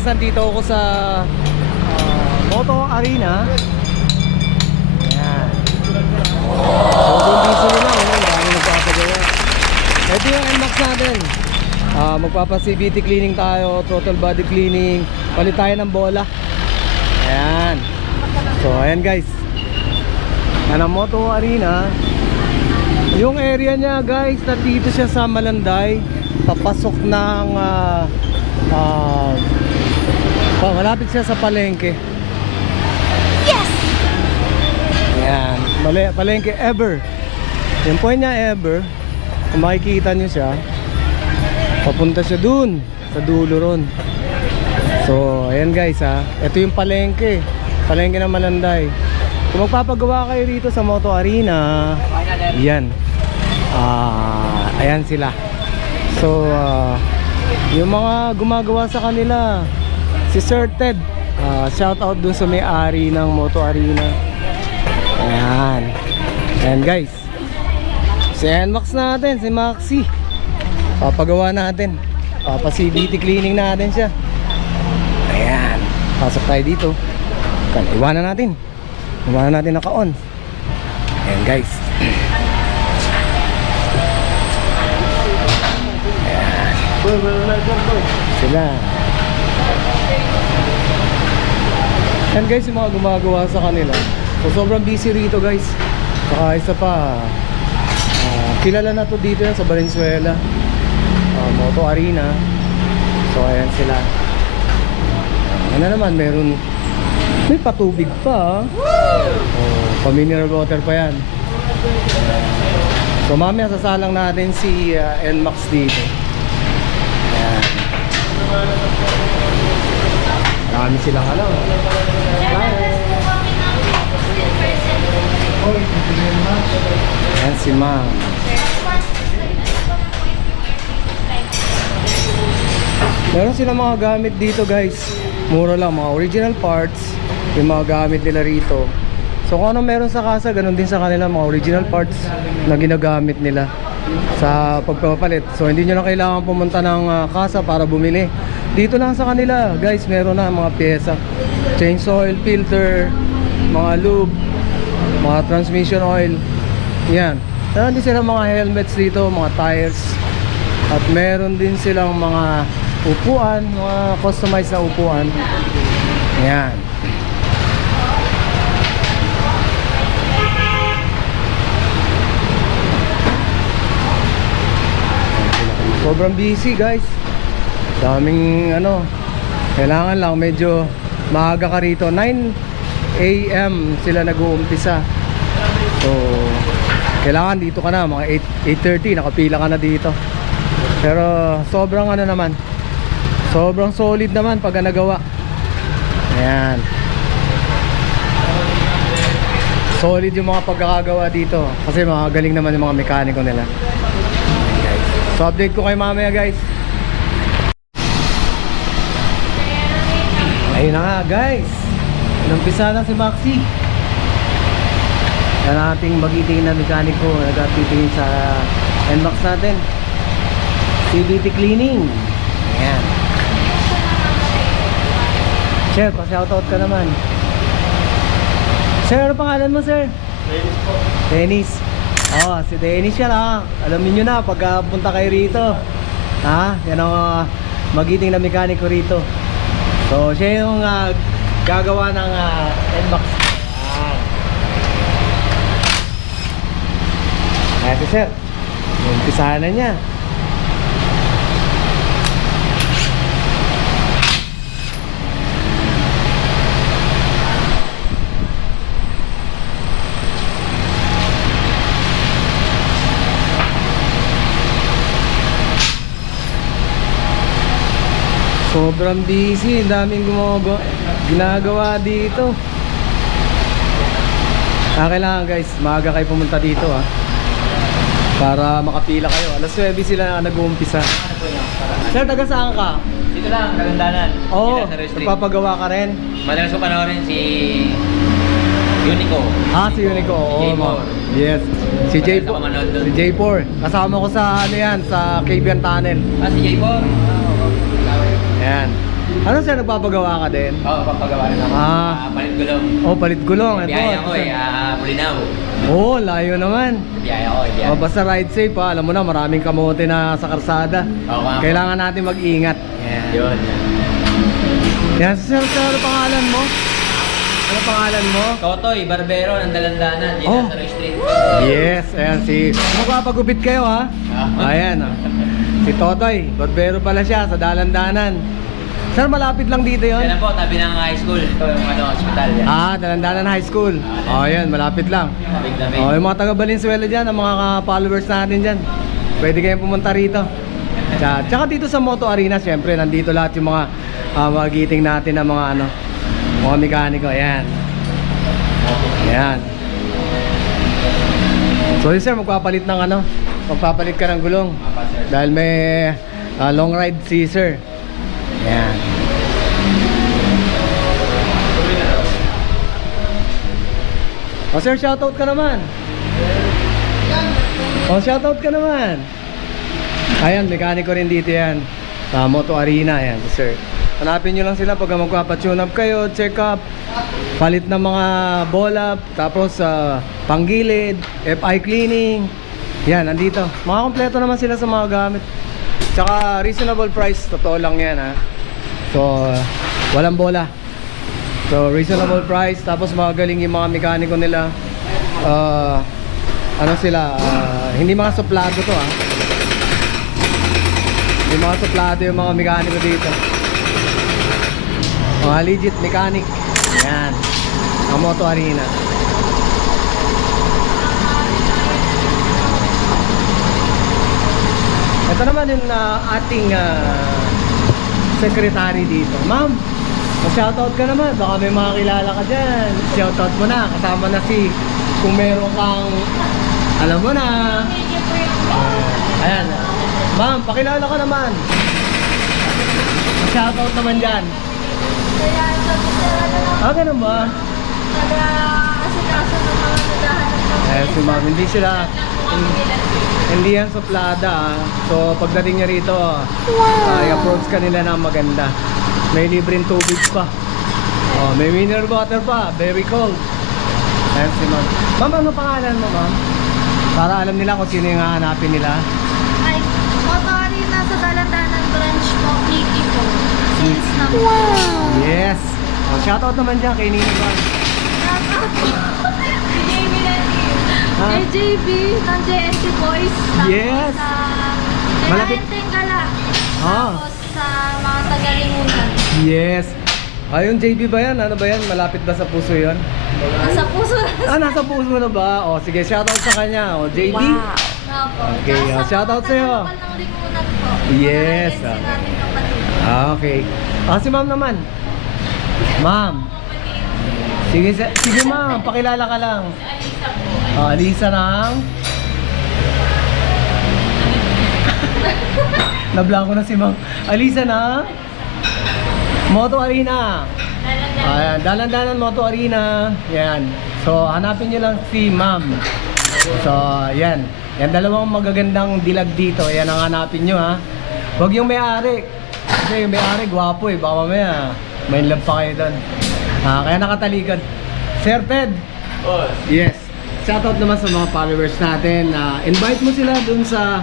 guys, nandito ako sa ah, Moto Arena. Ayan. Sobrang busy nila, ano, marami nagpapagawa. Ito yung NMAX natin. Ah, magpapa-CVT cleaning tayo, throttle body cleaning, palit tayo ng bola. Ayan. So, ayan guys. Yan ang Moto Arena. Yung area niya guys, nandito siya sa Malanday. Papasok ng ah, ah, pa- malapit siya sa palengke. Yes! Ayan, Mali- palengke ever. Yung point niya ever, kung makikita niyo siya, papunta siya dun, sa dulo ron. So, ayan guys ha, ito yung palengke, palengke ng Malanday. Kung magpapagawa kayo rito sa Moto Arena, yan. Ah, ayan sila. So, ah, yung mga gumagawa sa kanila, si Sir Ted, ah, shout out dun sa may-ari ng Moto Arena. Ayan. Ayan guys. Si NMAX natin, si Maxi. Papagawa natin. Papa-CBT cleaning natin siya. Ayan. Pasok tayo dito. Iwanan natin. Iwanan natin naka-on. Ayan guys. Ayan. Sila. Yan guys, yung mga gumagawa sa kanila. So sobrang busy rito guys. Saka isa pa, ah, kilala na to dito yan sa Valenzuela. Ah, Moto Arena. So ayan sila. Ano naman, meron may patubig pa. ah. Oh, pa-mineral water pa yan. So mamaya sasalang natin si ah, NMAX dito. Ayan. Marami silang ano. Ayan si ma'am. Meron silang mga gamit dito guys. Mura lang, mga original parts. Yung mga gamit nila rito. So kung ano meron sa kasa, ganun din sa kanila mga original parts na ginagamit nila sa pagpapalit. So hindi nyo na kailangan pumunta ng ah, kasa para bumili. Dito lang sa kanila, guys, meron na mga pyesa. Change oil, filter, mga lube, mga transmission oil. Yan. Meron din silang mga helmets dito, mga tires. At meron din silang mga upuan, mga customized na upuan. Yan. Sobrang busy guys. Daming ano, kailangan lang medyo maaga ka rito. 9 AM sila nag-uumpisa. So, kailangan dito ka na mga 8 8:30 nakapila ka na dito. Pero sobrang ano naman. Sobrang solid naman pag nagawa. Ayan. Solid yung mga pagkakagawa dito kasi mga galing naman yung mga mekaniko nila. So update ko kayo mamaya guys. Ayun na nga guys. Nampisa na si Maxi. Yan ang ating magiting na mekaniko nagtitingin sa NMAX natin. CVT cleaning. Ayan. Sir, pa-shoutout ka naman. Sir, ano pangalan mo, sir? Dennis po. Dennis. Oh, si Dennis yan ha. Alam niyo na pag ah, punta kayo rito. Ha? Yan ang ah, magiting na mekaniko rito. So, siya yung ah, gagawa ng uh, NMAX. Yan. Ayan si sir. Umpisahan na niya. Sobrang busy, daming gumagawa, ginagawa dito. Ah, kailangan guys, maaga kayo pumunta dito ah. Para makapila kayo. Alas 9 sila nag-uumpisa. Sir, taga saan ka? Dito lang, kagandanan. Oo, restaurant. nagpapagawa ka rin. Madalas ko panoorin si Unico. Ah, si Unico. Oo, J4. ma- Yes. Si Madalas J4. ako manood doon. Si J4. Kasama ko sa ano yan, sa Cavian Tunnel. Ah, si J4. Ayan. Ano sir, nagpapagawa ka din? Oo, papagawa rin ako. Ah. Ah, palit gulong. Oh, palit gulong. Ito. Biyaya ko eh, ah, Bulinaw. Oo, layo naman. Biyaya ko eh, biyaya. Oh, basta ride safe ha. Alam mo na, maraming kamote na sa karsada. Oo po. Kailangan natin mag-ingat. Yan. Yun. Yan, sir, sir, ano pangalan mo? Ano pangalan mo? Totoy, Barbero ng Dalandanan, dito Oh. sa Roy Street. Yes, ayan si... Magpapagupit kayo ha? Ah. Ayan oh. Si Totoy, barbero pala siya sa dalandanan. Sir, malapit lang dito yon. Yan po, tabi ng high school. Ito yung ano, hospital yan. Ah, dalandanan high school. Oh, ayan, malapit lang. Tabing-tabi. Oh, yung mga taga Valenzuela dyan, ang mga followers natin dyan. Pwede kayong pumunta rito. Tsaka, tsaka dito sa Moto Arena, syempre, nandito lahat yung mga uh, mga giting natin ng mga ano, mga mekaniko. Ayan. Ayan. So yun sir, magpapalit ng ano, magpapalit ka ng gulong. Dahil may ah, long ride si sir. Ayan. O sir, shoutout ka naman. O shoutout ka naman. Ayan, mekaniko rin dito yan. Sa Moto Arena, ayan, sir. Hanapin nyo lang sila pag magpapa-tune up kayo, check up, palit ng mga bola, tapos sa panggilid, FI cleaning. Yan, nandito. Mga kompleto naman sila sa mga gamit. Tsaka reasonable price, totoo lang yan ha. So, walang bola. So, reasonable price. Tapos magaling yung mga mekaniko nila. Ah, ano sila, ah, hindi mga suplado to ah. Hindi mga suplado yung mga mekaniko dito. Mga legit mechanic. Yan. Ang Moto Arena. Ito naman yung ah, ating ah, secretary dito. Ma'am, shoutout ka naman. Baka may mga kilala ka dyan. Shoutout mo na. Kasama na si kung meron kang alam mo na. Ayan. Ma'am, pakilala ka naman. Shoutout naman dyan. Ah, ganun ba? nag-asikaso ng mga naghahanap Eh, si ma'am, hindi sila, hindi yan suplada ah. So, pagdating niya rito, ah, i-approach ka nila na maganda. May libreng tubig pa. Oh, may mineral water pa, very cold. Ayan si ma'am. Ma'am, ano pangalan mo, ma'am? Para alam nila kung sino yung hahanapin nila. Ay, motorin na sa Dalandanan branch po, Nikki po. Sales na po. Yes. Oh, shoutout naman dyan kay Bar. Shoutout po. Ha? Kay JB ng JNT Boys. Tapos Yes. sa Malapit. Malapit. Gala. Ah. Tapos sa mga tagalimunan. Yes. Ayun, JB ba yan? Ano ba yan? Malapit ba sa puso yon? Nasa puso na. Ah, nasa puso na ba? O, sige, shoutout sa kanya. O, JB. Opo. Okay, ah, sa shoutout sa'yo. taga-lokal ng limunan po. Yes, Mga ah. kapatid. Ah, okay. Ah, si ma'am naman. Ma'am. Sige, sige ma'am, pakilala ka lang. Ah, Alisa ng... Nablanko na si ma'am. Alisa ng... Moto Arena. Ayan, dalan-dalan Moto Arena. Yan. So, hanapin nyo lang si ma'am. So, yan. Yan, dalawang magagandang dilag dito. Yan ang hanapin nyo ha. Huwag yung may-ari. Kasi yung may-ari, gwapo eh. Baka mamaya, may love pa kayo doon. Ah, kaya nakatalikod. Sir Ted. Yes. Shoutout naman sa mga followers natin. Ah, invite mo sila dun sa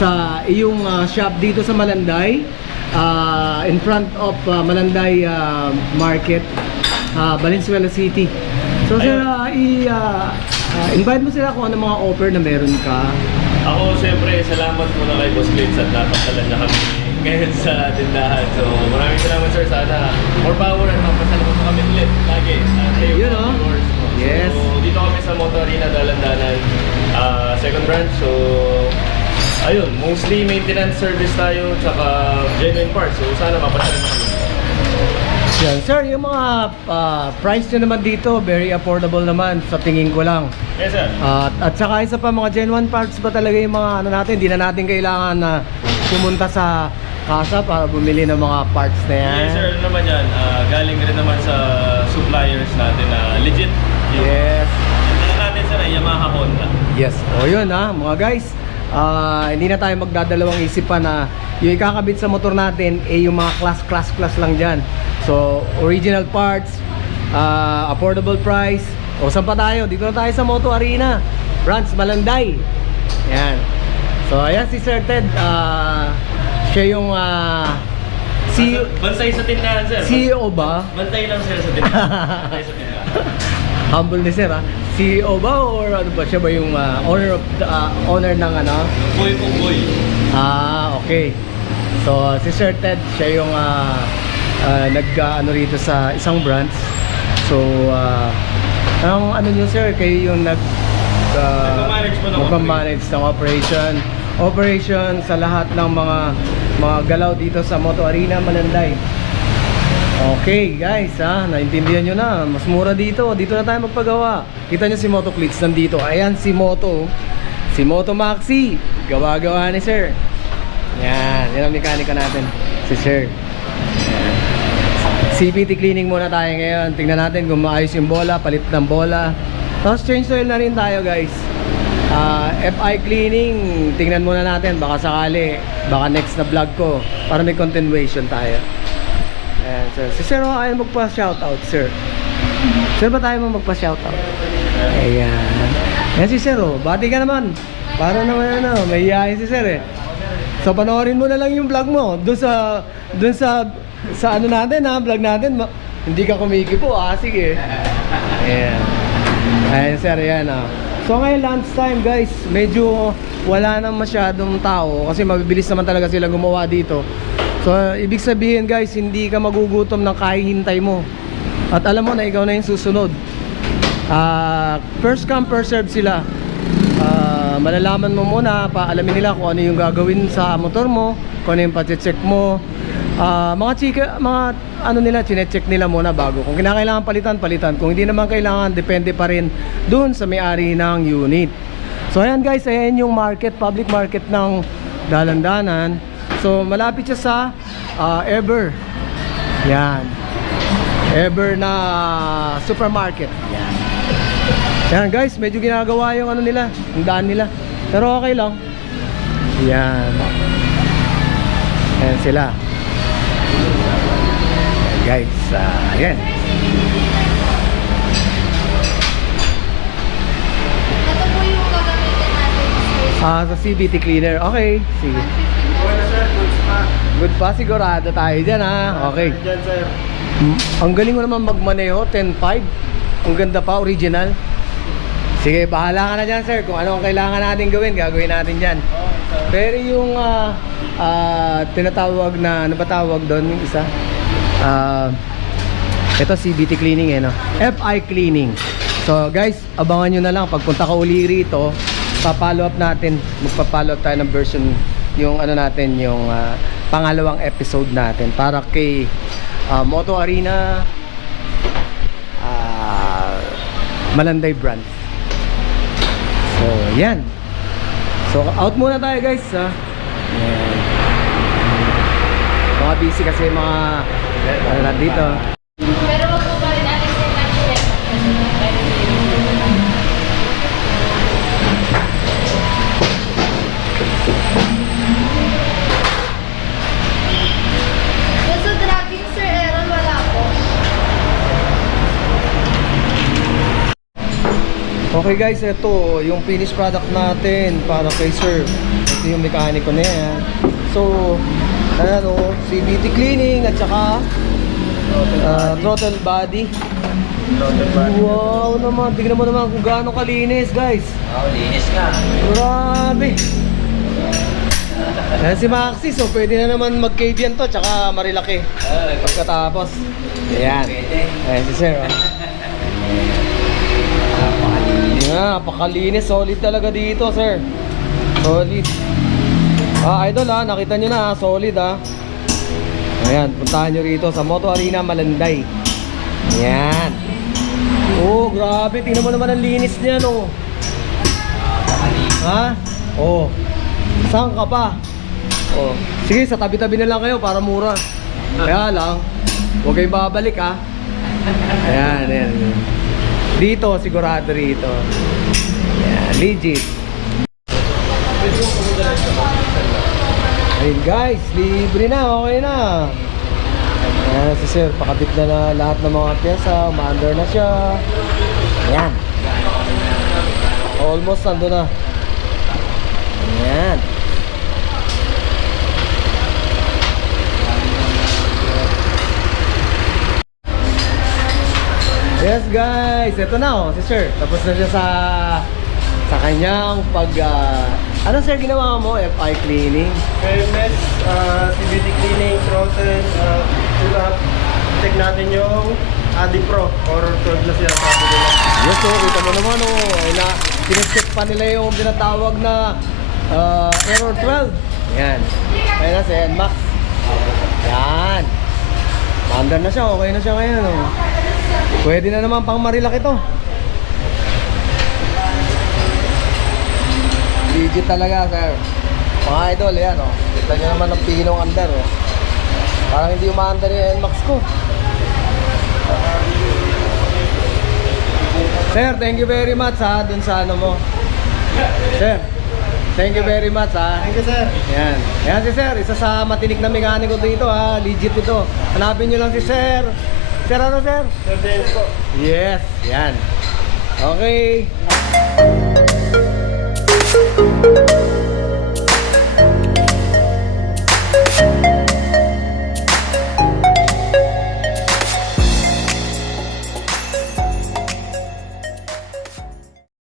sa iyong ah, shop dito sa Malanday. Ah, in front of ah, Malanday ah, Market, ah, Valenzuela City. So sir, ah, i, ah, ah, invite mo sila kung ano mga offer na meron ka. Ako, siyempre, salamat muna kay Boss Glitz at napasala niya kami ngayon sa tindahan. So, maraming salamat sir. Sana more power at mapasalamat kami ulit. Lagi. At kayo Yun, Yes. So, dito kami sa Moto Arena, Dalandanan. ah, second branch. So, ayun, mostly maintenance service tayo tsaka genuine parts. So, sana mapasalamat mo kami. Yan. Sir, yung mga ah, price nyo naman dito, very affordable naman sa tingin ko lang. Yes, sir. At, at saka isa pa mga Gen 1 parts ba talaga yung mga ano natin, hindi na natin kailangan na pumunta sa kasa para bumili ng mga parts na yan. Yes, sir. Ano naman yan? ah, galing rin naman sa suppliers natin na legit. Yes. Yung natin sir ay Yamaha Honda. Yes. O yun ha, mga guys. ah, hindi na tayo magdadalawang isip pa na yung ikakabit sa motor natin eh yung mga class class class lang dyan. So, original parts, ah, affordable price. O saan pa tayo? Dito na tayo sa Moto Arena. Branch Malanday. Yan. So, ayan si Sir Ted. ah, siya yung ah, CEO, Bantay sa tindahan, sir. CEO ba? Bantay lang, sir, sa tindahan. Bantay sa tindahan. Humble ni Sir ha? CEO ba or ano ba? Siya ba yung ah, owner of the, ah, owner ng ano? Boy kong boy. Ah, okay. So, si Sir Ted, siya yung ah, ah, nag ah, ano rito sa isang branch. So, ah, ang ano niyo sir, kayo yung nag ah, Nagmamanage po ng nagmamanage ng operation. Operation sa lahat ng mga mga galaw dito sa Moto Arena Mananday. Okay guys ha, naintindihan nyo na. Mas mura dito, dito na tayo magpagawa. Kita nyo si Moto Clicks nandito. Ayan si Moto. Si Moto Maxi. Gawa-gawa ni Sir. Yan, yan ang mekaniko natin. Si Sir. CPT cleaning muna tayo ngayon. Tingnan natin kung maayos yung bola Palit ng bola. Tapos change oil na rin tayo guys. Ah, FI cleaning. Tingnan muna natin. Baka sakali. Baka next na vlog ko. Para may continuation tayo Ayan, sir. Si Sir, oh, ayaw magpa-shoutout, sir. Sir, ba tayo magpa-shoutout? Ayan. Ayan si Sir, oh. Bati ka naman. Para naman, ano, may iyayin si Sir, eh. So, panoorin mo na lang yung vlog mo. Doon sa, doon sa, sa ano natin, ha, vlog natin. Ma- hindi ka kumikipo, ah. Sige. Ayan. Ayan, Sir, ayan, ah. So, ngayon, lunchtime, guys. Medyo wala nang masyadong tao. Kasi mabibilis naman talaga sila gumawa dito. So, ibig sabihin guys, hindi ka magugutom ng kahihintay mo. At alam mo na ikaw na yung susunod. Ah, first come, first serve sila. Ah, malalaman mo muna, paalamin nila kung ano yung gagawin sa motor mo, kung ano yung check mo. Ah, mga chika, mga ano nila, chine-check nila muna bago. Kung kinakailangan palitan, palitan. Kung hindi naman kailangan, depende pa rin dun sa may-ari ng unit. So ayan guys, ayan yung market, public market ng Dalandanan. So malapit siya sa ah, Ever. Yan. Ever na supermarket. Yan. Yan guys, medyo ginagawa yung ano nila, yung daan nila. Pero okay lang. Yan. Ayan sila. Guys, ah, ayan. Ito po yung gagamitin natin, sir. Ah, sa CBT cleaner. Okay, sige. 150 Good pa, sigurado tayo dyan ha. Okay. Mm, Ang galing mo naman magmaneho, 10.5. Ang ganda pa, original. Sige, bahala ka na dyan sir. Kung ano ang kailangan natin gawin, gagawin natin dyan. Pero yung ah, ah, tinatawag na, ano ba tawag doon yung isa? Ah, ito CBT cleaning eh no. FI cleaning. So guys, abangan nyo na lang pagpunta ka uli rito, pa-follow up natin, magpa-follow up tayo ng version yung ano natin, yung ah, pangalawang episode natin para kay ah, Moto Arena ah, Malanday brand. So, yan. So, out muna tayo guys ha. Yan. Mga busy kasi mga ano dito. Okay guys, ito yung finished product natin para kay Sir. Ito yung mekaniko na yan. So, ayan o, CVT cleaning at saka ah, throttle body. Wow naman, tignan mo naman kung gaano kalinis guys. Oh, linis nga. Grabe. Ayan si Maxi, so pwede na naman mag-cave yan to, tsaka marilaki. Pagkatapos. Ayan. Ayan si Sir. Oh. Yeah, napakalinis. Solid talaga dito, sir. Solid. Ah, idol ha. Nakita nyo na ha. Solid ha. Ayan, puntahan nyo rito sa Moto Arena Malanday. Ayan. Oh, grabe. Tingnan mo naman ang linis niya, no. Ha? Oh. Saan ka pa? Oh. Sige, sa tabi-tabi na lang kayo para mura. Kaya lang, huwag kayong babalik ha. Ayan, ayan. ayan. Dito, sigurado rito. Ayan, legit. Ayun guys, libre na, okay na. Ayan si sir, pakabit na na lahat ng mga pyesa, umaandar na siya. Ayan. Almost nando na. Ayan. Yes guys, ito na oh, si sir. Tapos na siya sa sa kanyang pag ah, ano sir ginawa mo? FI cleaning. KMS, uh, CVT cleaning, throttle, uh, tulap. Check natin yung Adi Pro or 12 na sila sabi nila. Yes oh, kita mo naman oh. Na, sinecheck pa nila yung tinatawag na ah, error 12. Yan. Kaya na si NMAX. Yan. Maandar na siya, okay na siya ngayon oh. Pwede na naman pang marilak ito. Legit talaga sir. Mga idol, yan oh. Kita nyo naman ang pinong andar oh. Parang hindi umaandar yung NMAX ko. Sir, thank you very much ha dun sa ano mo. Sir, thank you very much ha. Thank you, sir. Yan. Yan si Sir, isa sa matinik na mekaniko dito ha. Legit ito. Hanapin nyo lang si Sir. Sir, ano sir? Sir Dennis po. Yes, yan. Okay.